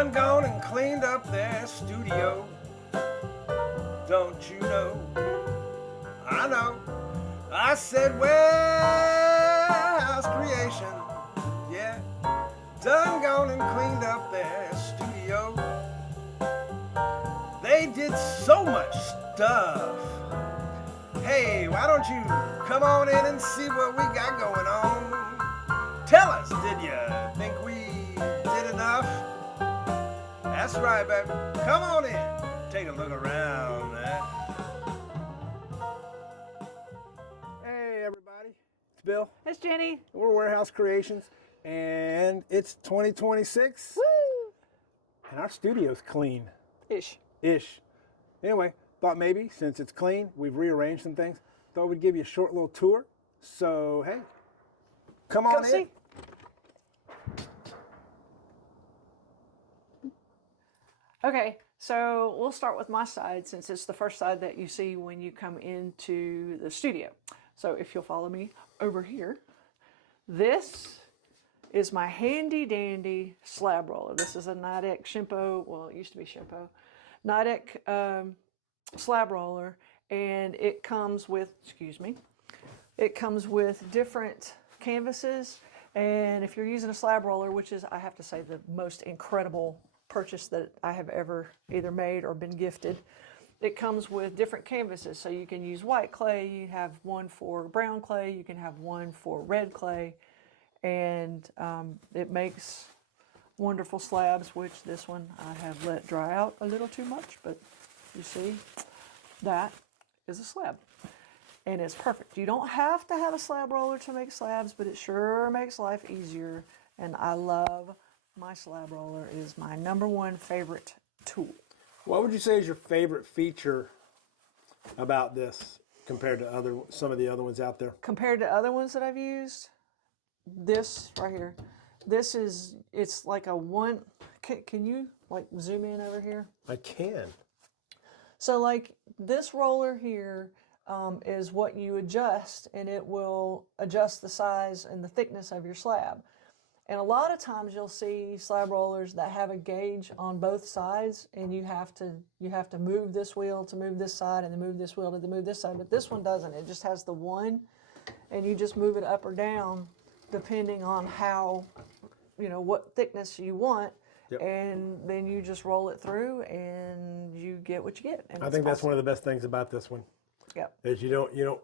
done gone and cleaned up their studio. Don't you know? I know. I said warehouse creation. Yeah. Done gone and cleaned up their studio. They did so much stuff. Hey, why don't you come on in and see what we got going on? Tell us, did you think we did enough? That's right, baby. Come on in. Take a look around. Hey, everybody. It's Bill. It's Jenny. We're Warehouse Creations, and it's 2026. Woo! And our studio's clean. Ish. Anyway, thought maybe since it's clean, we've rearranged some things. Thought we'd give you a short little tour. So, hey, come on in. See. Okay, so we'll start with my side since it's the first side that you see when you come into the studio. So if you'll follow me over here, this is my handy dandy slab roller. This is a Nidec Shimpo, well, it used to be Shimpo, Nidec slab roller, and it comes with, it comes with different canvases. And if you're using a slab roller, which is, I have to say, the most incredible purchase that I have ever either made or been gifted, it comes with different canvases. So you can use white clay, you have one for brown clay, you can have one for red clay, and it makes wonderful slabs, which this one I have let dry out a little too much, but you see, that is a slab. And it's perfect. You don't have to have a slab roller to make slabs, but it sure makes life easier. And I love my slab roller. It is my #1 favorite tool. What would you say is your favorite feature about this compared to some of the other ones out there? Compared to other ones that I've used, this right here, this is, it's like a one, can you like zoom in over here? I can. So like this roller here is what you adjust, and it will adjust the size and the thickness of your slab. And a lot of times you'll see slab rollers that have a gauge on both sides, and you have to move this wheel to move this side, and then move this wheel to move this side. But this one doesn't. It just has the one, and you just move it up or down depending on how, what thickness you want. Yep. And then you just roll it through, and you get what you get. And I think that's one of the best things about this one. Yep. Is you don't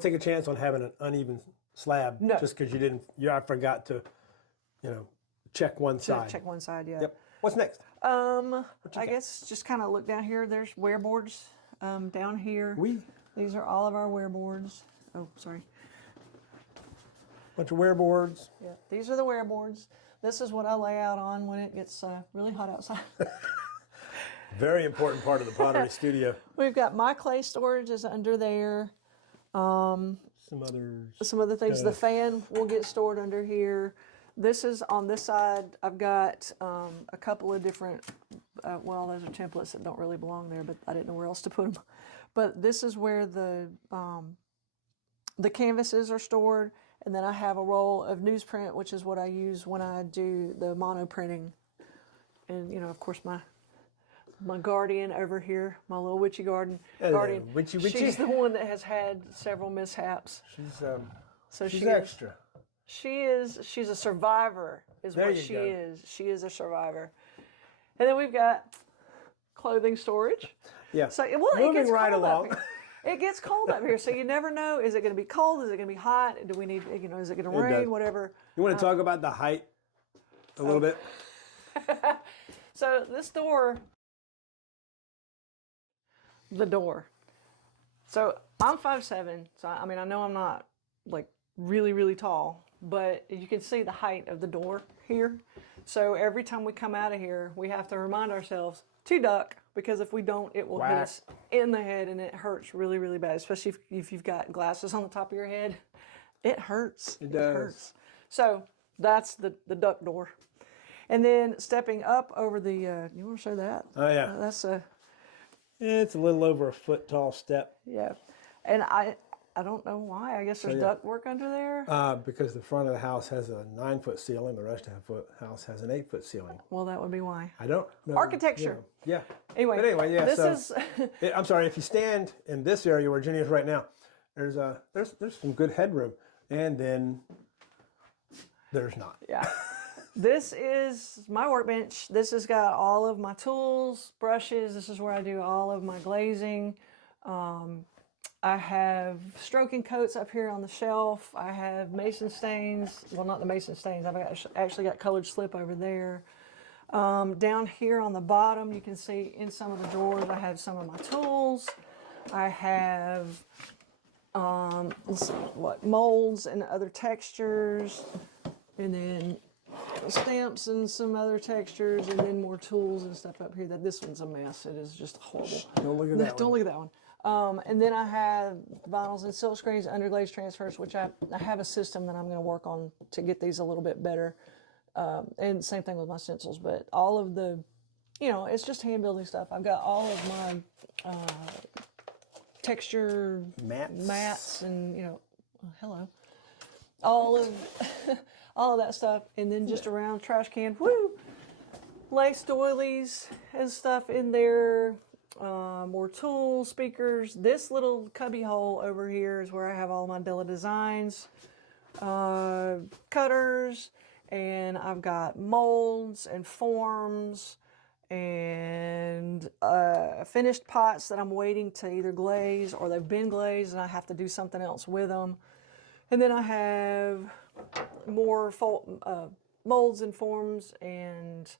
take a chance on having an uneven slab just because I forgot to, check one side. Check one side, yeah. Yep. What's next? I guess just kind of look down here. There's wear boards down here. These are all of our wear boards. Oh, sorry. Bunch of wear boards. Yeah, these are the wear boards. This is what I lay out on when it gets really hot outside. Very important part of the pottery studio. We've got my clay storage is under there. Some other things. The fan will get stored under here. This is on this side. I've got a couple of different, those are templates that don't really belong there, but I didn't know where else to put them. But this is where the canvases are stored. And then I have a roll of newsprint, which is what I use when I do the mono printing. And, of course, my guardian over here, my little witchy guardian. Witchy. She's the one that has had several mishaps. She's extra. She's a survivor, is what she is. She is a survivor. And then we've got clothing storage. Yeah. So, moving right along. It gets cold up here, so you never know. Is it going to be cold? Is it going to be hot? Do we need, is it going to rain? Whatever. You want to talk about the height a little bit? So this door, So I'm 5'7", so I know I'm not like really, really tall, but you can see the height of the door here. So every time we come out of here, we have to remind ourselves to duck, because if we don't, it will hit us in the head, and it hurts really, really bad, especially if you've got glasses on the top of your head. It hurts. It does. Hurts. So that's the duck door. And then stepping up over the, you want to show that? Oh, yeah. That's it's a little over a foot tall step. Yeah. And I don't know why. I guess there's duct work under there. Because the front of the house has a 9-foot ceiling, the rest of the house has an 8-foot ceiling. Well, that would be why. I don't know. Architecture. Yeah. Anyway, yeah. This is. I'm sorry. If you stand in this area where Jenny is right now, there's some good headroom, and then there's not. Yeah. This is my workbench. This has got all of my tools, brushes. This is where I do all of my glazing. I have stroking coats up here on the shelf. I have mason stains. Well, not the mason stains. I've actually got colored slip over there. Down here on the bottom, you can see in some of the drawers, I have some of my tools. I have let's see, molds and other textures, and then stamps and some other textures, and then more tools and stuff up here. This one's a mess. It is just horrible. Don't look at that. Don't look at that one. And then I have vinyls and silk screens, underglaze transfers, which I have a system that I'm going to work on to get these a little bit better. And same thing with my stencils, but all of the, it's just hand building stuff. I've got all of my texture mats and, hello. All of that stuff. And then just around trash can, lace doilies and stuff in there. More tools, speakers. This little cubby hole over here is where I have all my Della Designs, cutters, and I've got molds and forms and finished pots that I'm waiting to either glaze or they've been glazed and I have to do something else with them. And then I have more molds and forms and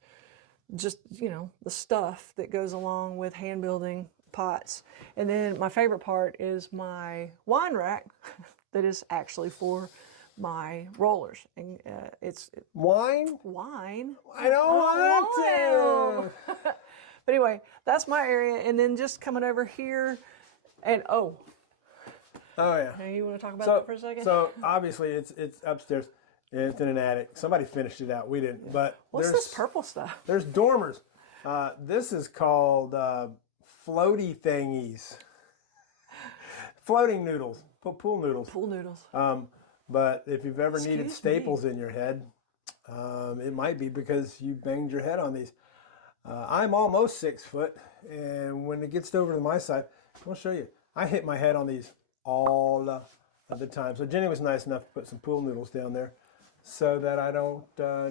just, the stuff that goes along with hand building pots. And then my favorite part is my wine rack that is actually for my rollers. And it's wine. I don't want to. But anyway, that's my area. And then just coming over here and oh yeah. Hey, you want to talk about that for a second? So obviously it's upstairs. It's in an attic. Somebody finished it out. We didn't. But what's this purple stuff? There's dormers. This is called floaty thingies. Floating noodles. Pool noodles. Pool noodles. But if you've ever needed staples in your head, it might be because you banged your head on these. I'm almost 6 foot, and when it gets over to my side, I'll show you. I hit my head on these all of the time. So Jenny was nice enough to put some pool noodles down there, so that I don't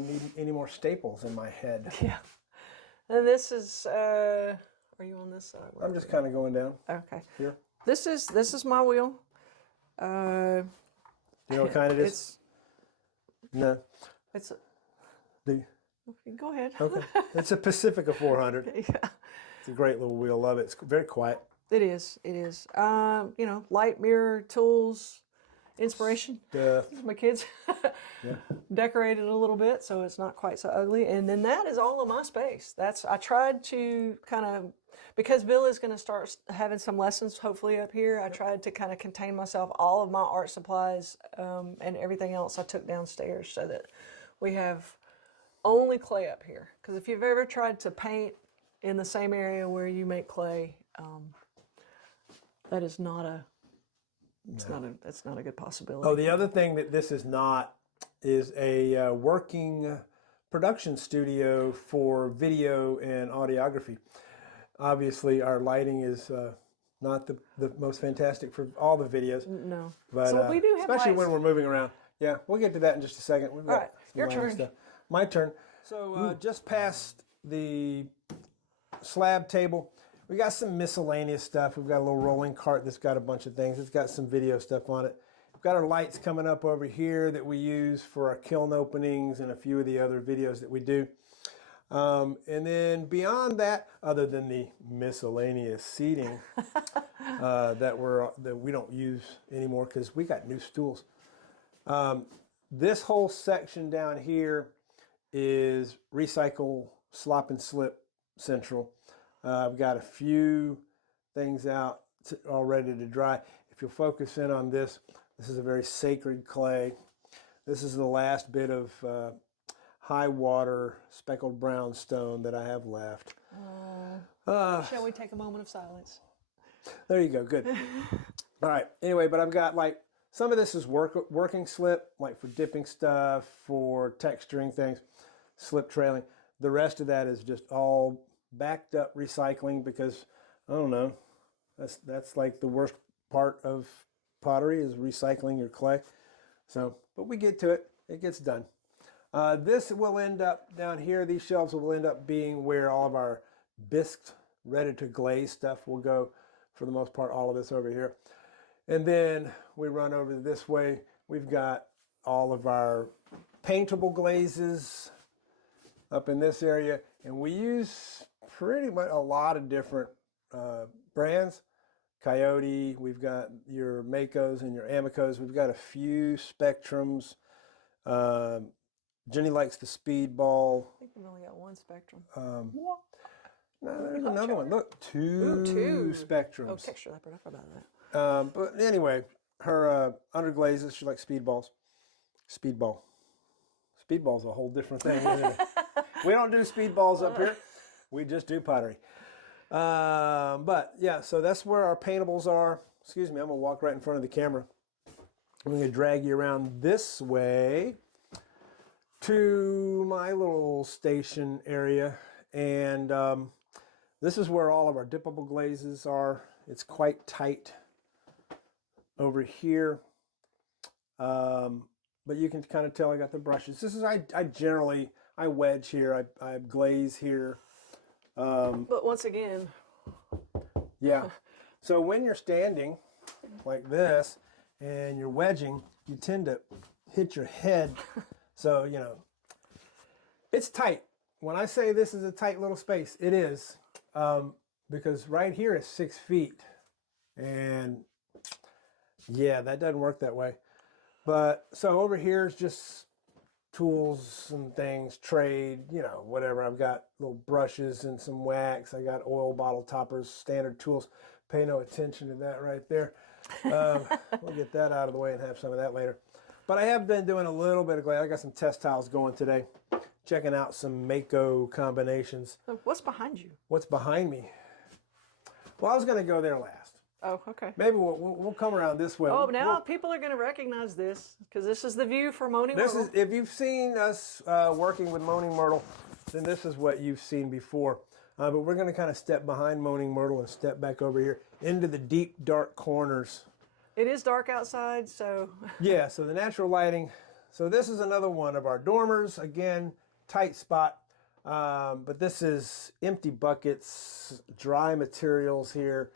need any more staples in my head. Yeah. And this is, are you on this side? I'm just kind of going down. Okay. Here. This is my wheel. You know what kind it is? No. It's go ahead. Okay. It's a Pacifica 400. Yeah. It's a great little wheel. Love it. It's very quiet. It is. Light mirror, tools, inspiration. My kids decorated a little bit so it's not quite so ugly. And then that is all of my space. I tried to kind of, because Bill is going to start having some lessons hopefully up here, I tried to kind of contain myself. All of my art supplies and everything else I took downstairs so that we have only clay up here. Because if you've ever tried to paint in the same area where you make clay, that is not a that's not a good possibility. Oh, the other thing that this is not is a working production studio for video and audiography. Obviously, our lighting is not the most fantastic for all the videos. No, but so we do have especially lights. when we're moving around. Yeah, we'll get to that in just a second. We've got all right, your turn. Stuff. My turn. So just past the slab table, we got some miscellaneous stuff. We've got a little rolling cart that's got a bunch of things. It's got some video stuff on it. We've got our lights coming up over here that we use for our kiln openings and a few of the other videos that we do. And then beyond that, other than the miscellaneous seating that we don't use anymore because we got new stools. This whole section down here is recycle, slop and slip central. I've got a few things out all ready to dry. If you'll focus in on this, this is a very sacred clay. This is the last bit of high water speckled brown stone that I have left. Shall we take a moment of silence? There you go, good. All right. Anyway, but I've got like some of this is working slip, like for dipping stuff, for texturing things, slip trailing. The rest of that is just all backed up recycling because I don't know. That's like the worst part of pottery is recycling your clay. So, but we get to it. It gets done. This will end up down here. These shelves will end up being where all of our bisque, ready to glaze stuff will go. For the most part, all of this over here. And then we run over this way. We've got all of our paintable glazes up in this area. And we use pretty much a lot of different brands. Coyote, we've got your Makos and your Amicos. We've got a few Spectrums. Jenny likes the Speedball. I think we've only got one Spectrum. No, there's another one. Look, two Spectrums. Oh, texture leopard. I forgot about that. But anyway, her underglazes, she likes Speedballs. Speedball. Speedball's a whole different thing, isn't it? We don't do Speedballs up here. We just do pottery. But yeah, so that's where our paintables are. Excuse me, I'm going to walk right in front of the camera. I'm going to drag you around this way to my little station area. And this is where all of our dippable glazes are. It's quite tight over here. But you can kind of tell I got the brushes. This is, I wedge here. I glaze here. But once again, yeah. So when you're standing like this and you're wedging, you tend to hit your head. So, you know, it's tight. When I say this is a tight little space, it is. Because right here is 6 feet. And yeah, that doesn't work that way. But so over here is just tools and things, trade, you know, whatever. I've got little brushes and some wax. I got oil bottle toppers, standard tools. Pay no attention to that right there. We'll get that out of the way and have some of that later. But I have been doing a little bit of glaze. I got some test tiles going today. Checking out some Mako combinations. what's behind you? What's behind me? Well, I was going to go there last. Oh, okay. Maybe we'll come around this way. Oh, now people are going to recognize this because this is the view for Moaning Myrtle. If you've seen us working with Moaning Myrtle, then this is what you've seen before. But we're going to kind of step behind Moaning Myrtle and step back over here into the deep, dark corners. It is dark outside, so... Yeah, so the natural lighting. So this is another one of our dormers. Again, tight spot. But this is empty buckets, dry materials here.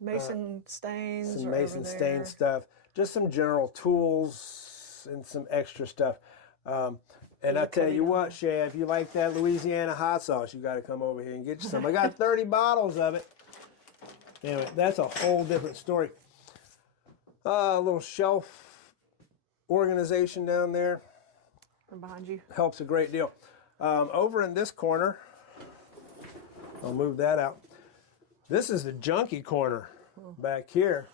Mason stains. Some are mason over there. stain stuff. Just some general tools and some extra stuff. And I tell you what, Shay, if you like that Louisiana hot sauce, you got to come over here and get you some. I got 30 bottles of it. Anyway, that's a whole different story. A little shelf organization down there. From behind you. Helps a great deal. Over in this corner, I'll move that out. This is the junkie corner back here.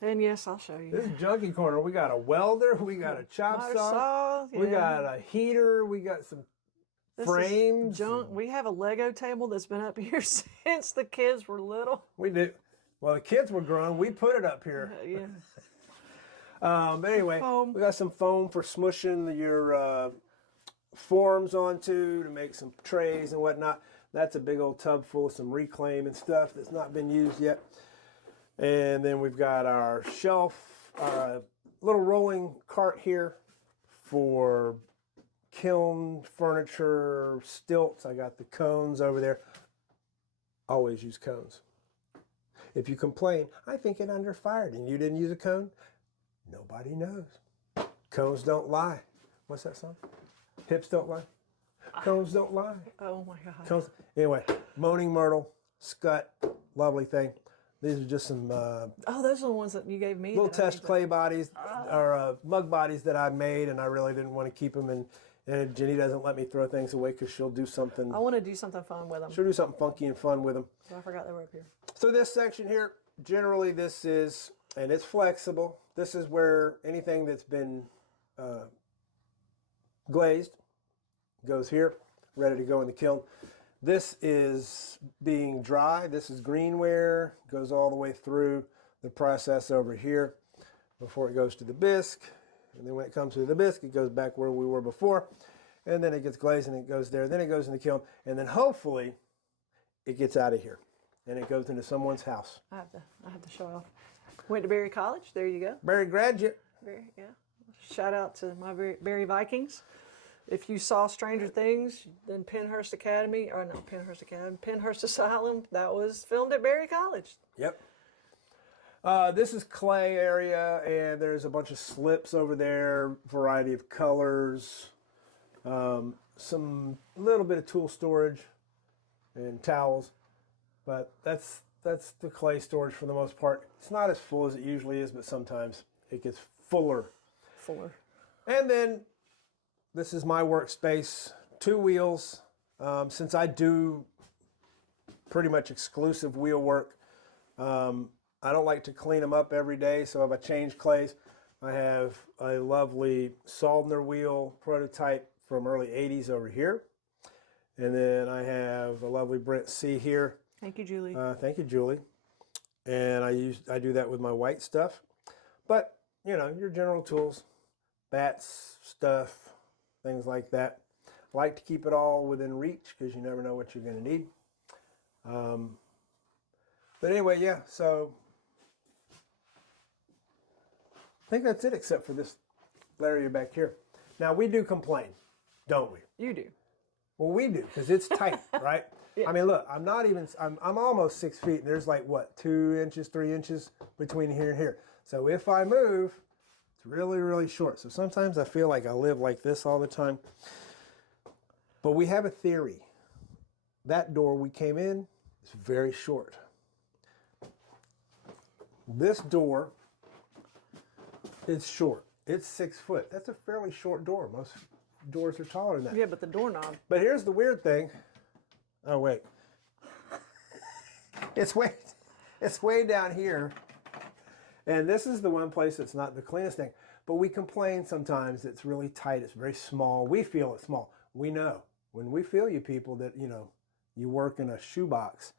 And yes, I'll show you. This is junkie corner. We got a welder. We got a chop saw. Yeah. We got a heater. We got some frames. Junk. We have a Lego table that's been up here since the kids were little. We do. Well, the kids were grown. We put it up here. Yeah. But anyway, Foam. we got some foam for smushing your forms onto to make some trays and whatnot. That's a big old tub full of some reclaim and stuff that's not been used yet. And then we've got our shelf, our little rolling cart here for kiln furniture, stilts. I got the cones over there. Always use cones. If you complain, I think it under fired and you didn't use a cone, nobody knows. Cones don't lie. What's that song? Hips don't lie. Cones don't lie. Oh my God. Cones. Anyway, Moaning Myrtle, Scut, lovely thing. These are just some Oh, those are the ones that you gave me. little test clay bodies or mug bodies that I made, and I really didn't want to keep them. And Jenny doesn't let me throw things away because she'll do something. I want to do something fun with them. She'll do something funky and fun with them. So I forgot they were up here. So this section here, generally this is, and it's flexible. This is where anything that's been glazed goes here, ready to go in the kiln. This is being dry. This is greenware, goes all the way through. the process over here before it goes to the bisque. And then when it comes to the bisque, it goes back where we were before. And then it gets glazed and it goes there. Then it goes in the kiln. And then hopefully it gets out of here. And it goes into someone's house. I have to show off. Went to Berry College. There you go. Berry graduate. Berry, yeah. Shout out to my Berry Vikings. If you saw Stranger Things, then Penhurst Academy, or not Penhurst Academy, Penhurst Asylum, that was filmed at Berry College. Yep. This is clay area, and there's a bunch of slips over there, variety of colors, some little bit of tool storage and towels, but that's the clay storage for the most part. It's not as full as it usually is, but sometimes it gets fuller. And then this is my workspace, 2 wheels. Since I do pretty much exclusive wheel work, I don't like to clean them up every day, so if I change clays, I have a lovely Saldner wheel prototype from early 80s over here. And then I have a lovely Brent C here. Thank you, Julie. Thank you, Julie. And I do that with my white stuff. But, you know, your general tools, bats, stuff, things like that. I like to keep it all within reach because you never know what you're going to need. But anyway, yeah, so I think that's it except for this area back here. Now, we do complain, don't we? You do. Well, we do because it's tight, right? Yeah. I mean, look, I'm almost 6 feet. And there's like, what, 2 inches, 3 inches between here and here. So if I move, it's really, really short. So sometimes I feel like I live like this all the time. But we have a theory. That door we came in is very short. This door is short. It's 6 foot. That's a fairly short door. Most doors are taller than that. Yeah, but the doorknob. But here's the weird thing. Oh, wait. It's way down here. And this is the one place that's not the cleanest thing. But we complain sometimes it's really tight. It's very small. We feel it's small. We know. When we feel you people that, you know, you work in a shoebox,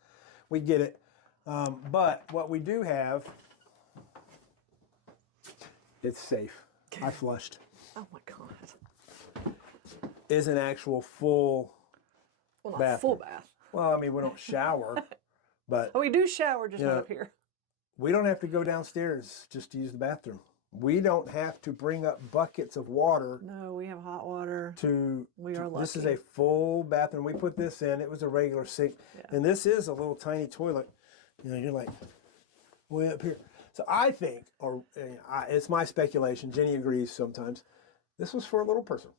we get it. But what we do have, it's safe. I flushed. Oh my God. Is an actual full Well, not bath. full bath. Well, I mean, we don't shower, but Oh, we do shower just right up here. we don't have to go downstairs just to use the bathroom. We don't have to bring up buckets of water. No, we have hot water. We are lucky. This is a full bathroom. We put this in. It was a regular sink. Yeah. And this is a little tiny toilet. You know, you're like way up here. So I think, or it's my speculation, Jenny agrees sometimes, this was for a little person.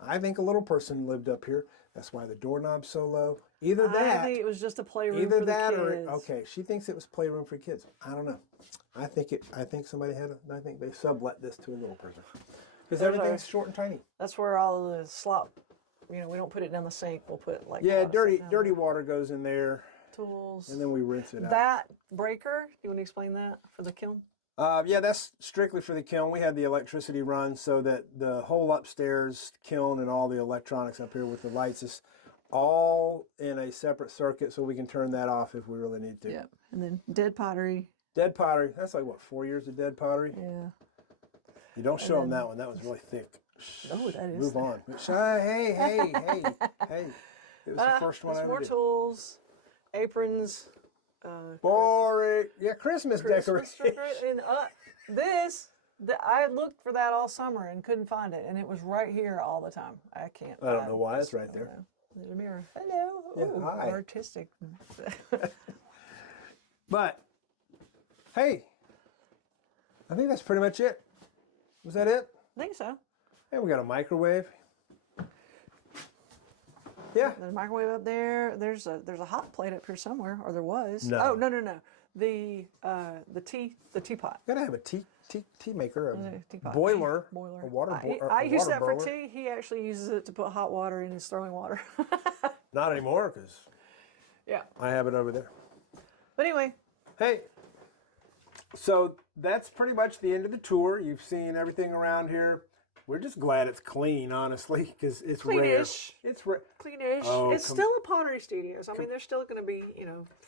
I think a little person lived up here. That's why the doorknob's so low. Either that. I think it was just a playroom either for that the kids. or okay. She thinks it was playroom for kids. I don't know. I think somebody I think they sublet this to a little person because everything's short and tiny. That's where all of the slop. You know, we don't put it down the sink. We'll put like dirty water goes in there. Tools. And then we rinse it out. That breaker. You want to explain that for the kiln? Yeah, that's strictly for the kiln. We had the electricity run so that the whole upstairs kiln and all the electronics up here with the lights is all in a separate circuit so we can turn that off if we really need to. Yeah. And then dead pottery. Dead pottery. That's like, what, 4 years of dead pottery? Yeah. You don't show them that one. That was really thick. Oh, that is. Move on. Hey. It was the first one I ever more did. Tools, aprons. Boring. Yeah, Christmas decoration. And I looked for that all summer and couldn't find it, and it was right here all the time. I can't. I don't know why it's right there. There's a mirror. Hello. Yeah, Ooh, hi. artistic. But hey, I think that's pretty much it. Was that it? I think so. Hey, we got a microwave. Yeah. There's a microwave up there. There's a hot plate up here somewhere, or there was. No. Oh no. The teapot. Gotta have a tea maker, a teapot. boiler, Boiler. a water boiler. I use that for tea. He actually uses it to put hot water in his throwing water. Not anymore, because yeah. I have it over there. But anyway. Hey, so that's pretty much the end of the tour. You've seen everything around here. We're just glad it's clean, honestly, because it's Cleanish. rare. It's rare. Cleanish. Oh, it's still a pottery studio. So, I mean, there's still going to be,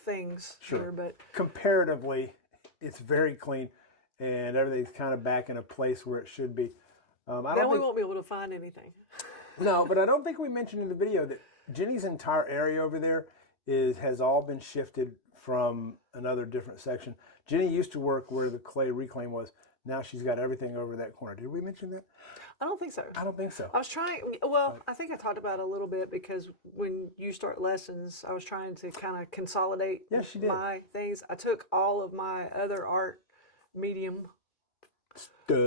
things here, but comparatively, it's very clean, and everything's kind of back in a place where it should be. I Then don't we think, won't be able to find anything. no, but I don't think we mentioned in the video that Jenny's entire area over there has all been shifted from another different section. Jenny used to work where the clay reclaim was. Now she's got everything over that corner. Did we mention that? I don't think so. I don't think so. I was trying, well, I think I talked about it a little bit because when you start lessons, I was trying to kind of consolidate Yes, she did. my things. I took all of my other art medium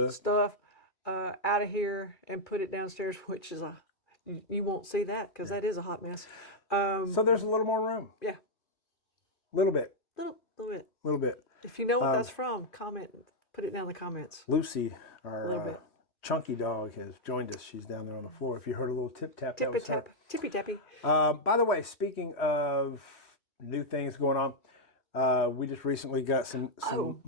stuff out of here and put it downstairs, which is you won't see that because that is a hot mess. So there's a little more room. Yeah. Little bit. Little bit. Little bit. If you know what that's from, comment, put it down in the comments. Lucy, A our little bit. chunky dog, has joined us. She's down there on the floor. If you heard a little tip tap, that Tippy was her. tap, tippy tappy. By the way, speaking of new things going on, we just recently got some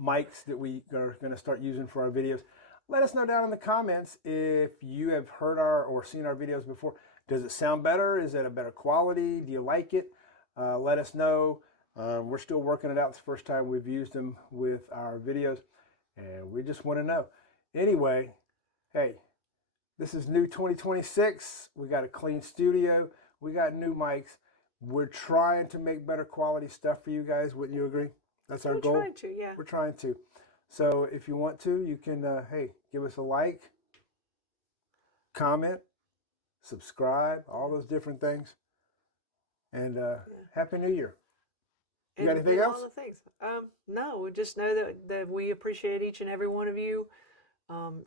mics that we are going to start using for our videos. Let us know down in the comments if you have heard or seen our videos before. Does it sound better? Is it a better quality? Do you like it? Let us know. We're still working it out. It's the first time we've used them with our videos, and we just want to know. Anyway, hey, this is new 2026. We got a clean studio. We got new mics. We're trying to make better quality stuff for you guys. Wouldn't you agree? That's our goal. We're trying to, yeah. We're trying to. So if you want to, you can, hey, give us a like, comment, subscribe, all those different things. And Happy New Year. You got anything else? All the things. No, we just know that we appreciate each and every one of you.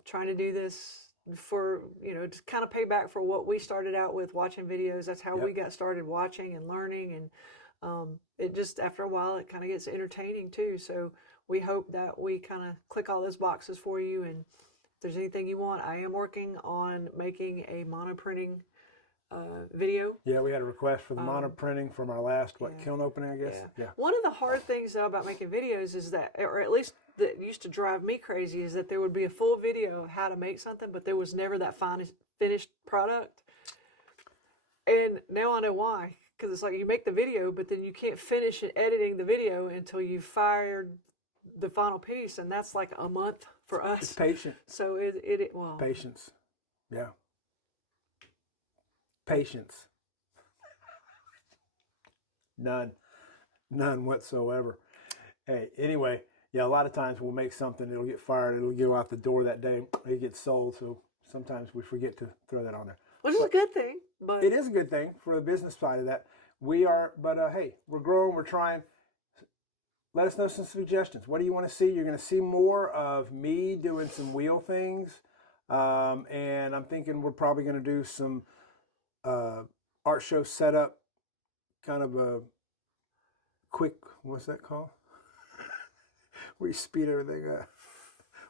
Trying to do this for, to kind of pay back for what we started out with watching videos. That's how we got started watching and learning. And it just, after a while, it kind of gets entertaining too. So we hope that we kind of click all those boxes for you. And if there's anything you want, I am working on making a monoprinting video. Yeah, we had a request for the monoprinting from our last, kiln opening, I guess? Yeah. One of the hard things, though, about making videos is that, or at least that used to drive me crazy, is that there would be a full video of how to make something, but there was never that finished product. And now I know why. Because it's like you make the video, but then you can't finish editing the video until you've fired the final piece, and that's like a month for us. It's patient. So well, Patience. Yeah. Patience. None whatsoever. Hey, anyway, yeah, a lot of times we'll make something, it'll get fired, it'll go out the door that day, it gets sold, so sometimes we forget to throw that on there. Which is a good thing, but it is a good thing for the business side of that. Hey, we're growing, we're trying. Let us know some suggestions. What do you want to see? You're going to see more of me doing some wheel things, and I'm thinking we're probably going to do some art show setup, kind of a quick, what's that called? Where you speed everything up.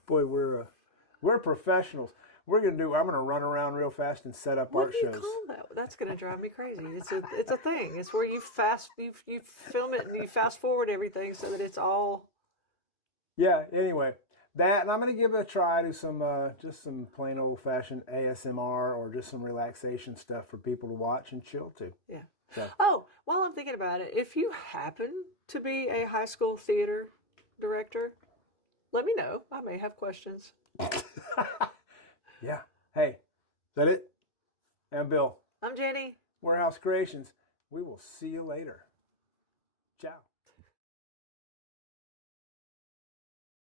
Boy, we're professionals. I'm going to run around real fast and set up art shows. What do you call that? That's going to drive me crazy. It's a thing. It's where you film it and you fast forward everything so that it's all. Yeah. Anyway, that, and I'm going to give it a try to some just some plain old fashioned ASMR or just some relaxation stuff for people to watch and chill to. Yeah. So. Oh, while I'm thinking about it, if you happen to be a high school theater director, let me know. I may have questions. Yeah. Hey, is that it? I'm Bill. I'm Jenny. Warehouse Creations. We will see you later. Ciao.